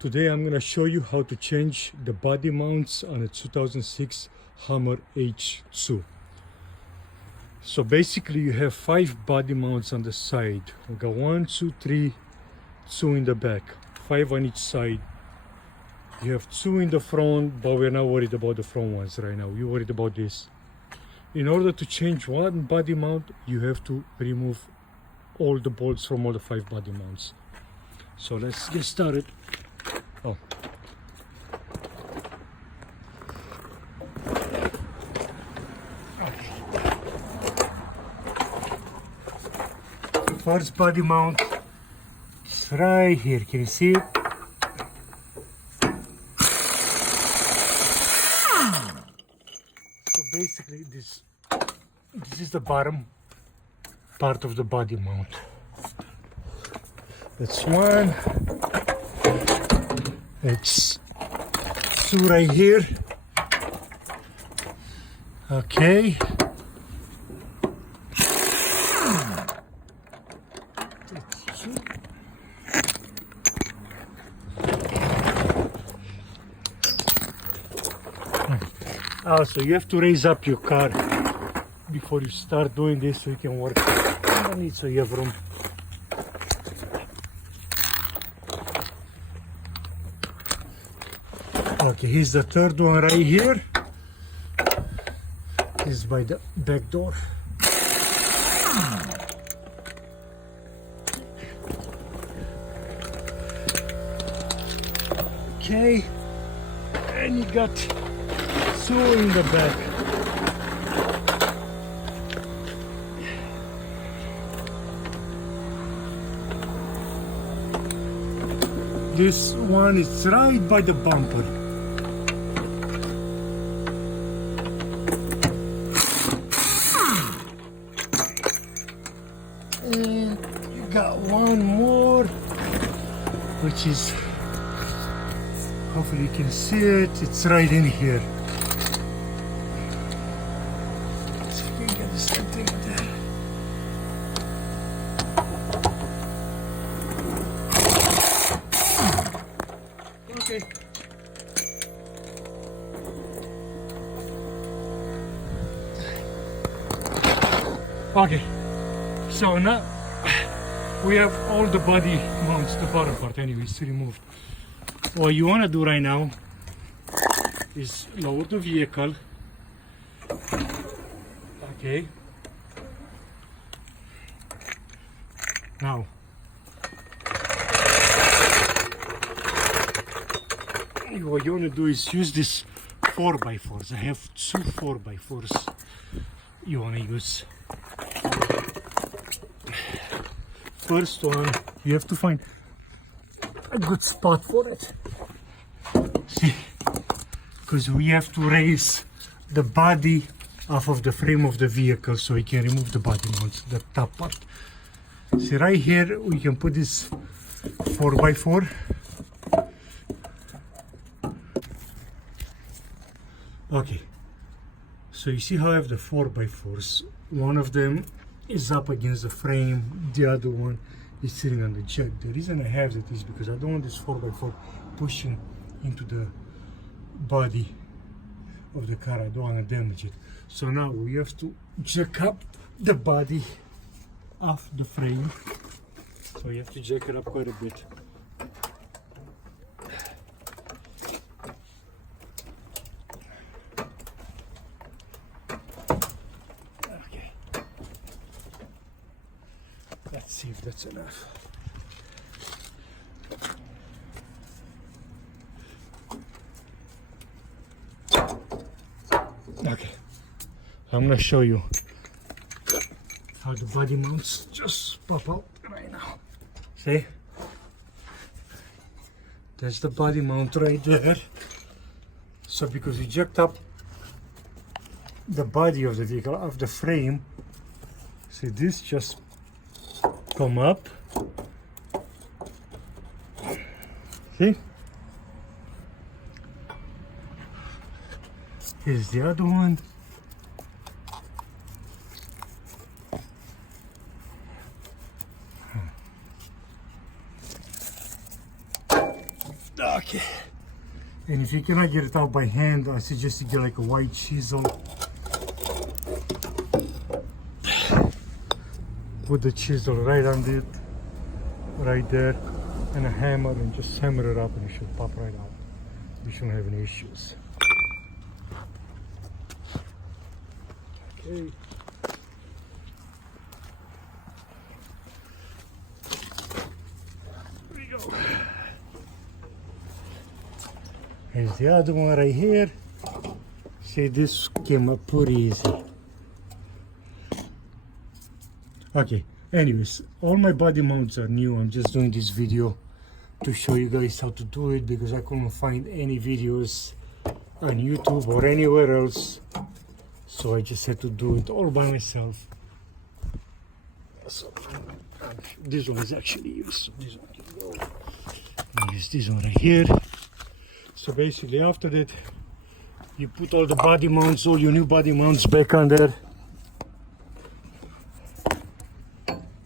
Today I'm going to show you how to change the body mounts on a 2006 Hummer H2. So basically you have 5 body mounts on the side. We got 1, 2, 3, 2 in the back, 5 on each side. You have 2 in the front, but we're not worried about the front ones right now. We're worried about this. In order to change one body mount, you have to remove all the bolts from all the 5 body mounts. So let's get started. Oh. Okay. First body mount is right here. Can you see it? So basically this is the bottom part of the body mount. That's one. It's 2 right here. Okay. That's 2. Also, you have to raise up your car before you start doing this so you can work underneath so you have room. Okay, here's the third one right here. This is by the back door. Okay, and you got 2 in the back. This one is right by the bumper. And you got one more, which is, hopefully you can see it, it's right in here. So you can get this thing there. Okay. Okay. So now we have all the body mounts, the bottom part anyways, removed. What you want to do right now is lower the vehicle. Okay. Now what you want to do is use this 4x4s. I have 2 4x4s you want to use. First one, you have to find a good spot for it. See, because we have to raise the body off of the frame of the vehicle so we can remove the body mount, the top part. See, right here we can put this 4x4. Okay, so you see how I have the 4x4s. One of them is up against the frame, the other one is sitting on the jack. The reason I have that is because I don't want this 4x4 pushing into the body of the car. I don't want to damage it. So now we have to jack up the body off the frame. So you have to jack it up quite a bit. Let's see if that's enough. Okay, I'm gonna show you how the body mounts just pop out right now. See? There's the body mount right there. So because we jacked up the body of the vehicle off the frame, see, this just come up. See? Here's the other one. Okay. And if you cannot get it out by hand, I suggest you get like a white chisel. Put the chisel right under it, right there, and a hammer, and just hammer it up and it should pop right out. You shouldn't have any issues. Okay. Here we go. Here's the other one right here. See, this came up pretty easy. Okay, anyways, all my body mounts are new. I'm just doing this video to show you guys how to do it because I couldn't find any videos on YouTube or anywhere else. So I just had to do it all by myself. So this one is actually used. So this one can go. Use this one right here. So basically after that, you put all the body mounts, all your new body mounts back on there.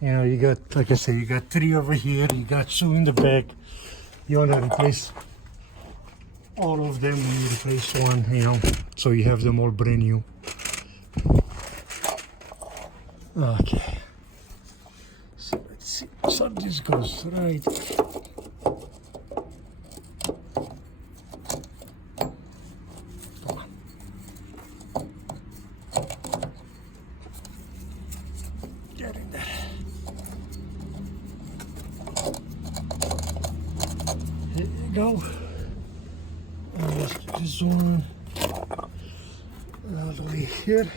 You know, you got, like I said, you got 3 over here, you got 2 in the back. You want to replace all of them, and you replace one, you know, so you have them all brand new. Okay. So let's see. So this goes right. Come on. Get in there. Here you go. And let's put this one all the way here.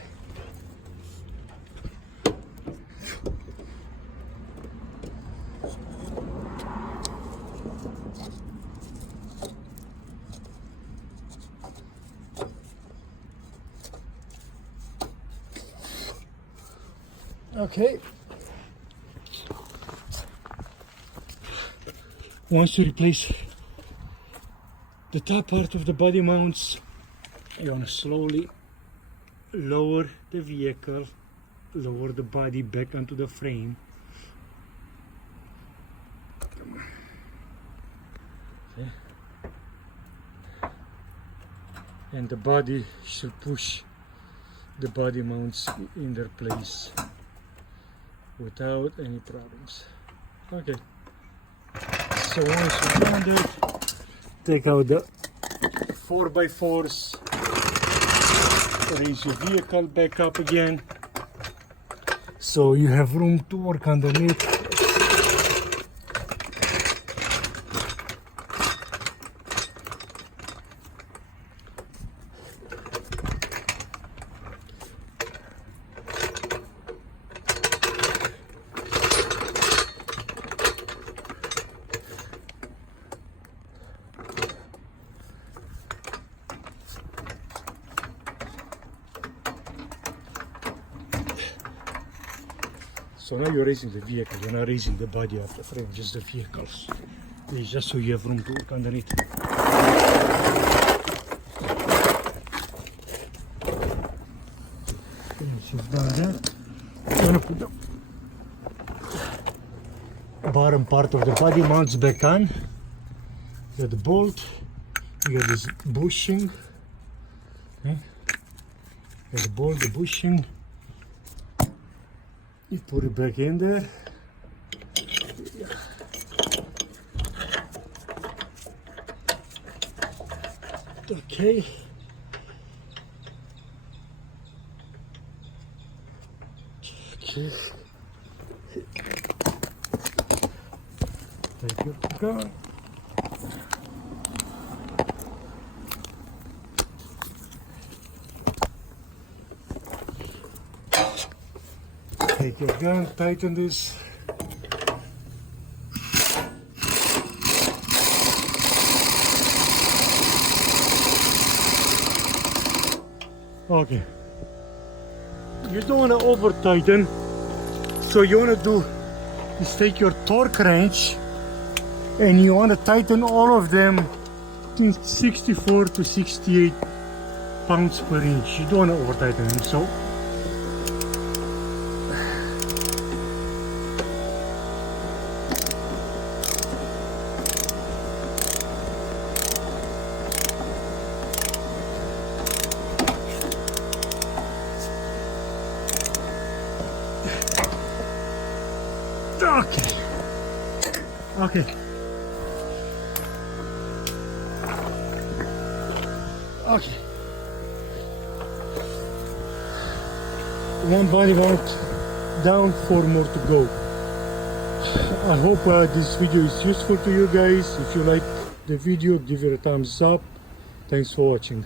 Okay. Once you replace the top part of the body mounts, you want to slowly lower the vehicle, lower the body back onto the frame. Come on. Okay. And the body should push the body mounts in their place without any problems. Okay. So once you've done that, take out the 4x4s, raise your vehicle back up again so you have room to work underneath. So now you're raising the vehicle, you're not raising the body of the frame, just the vehicles. It's just so you have room to work underneath. Once you've done that, you're going to put the bottom part of the body mounts back on. You got the bolt, you got this bushing. Okay. You got the bolt, the bushing. You put it back in there. Okay. Okay. Take your gun. Take your gun, tighten this. Okay. You don't want to over tighten. So you want to do is take your torque wrench and you want to tighten all of them to 64 to 68 pounds per inch. You don't want to over tighten them. So Okay. Okay. Okay. One body mount down, 4 more to go. I hope this video is useful to you guys. If you like the video, give it a thumbs up. Thanks for watching.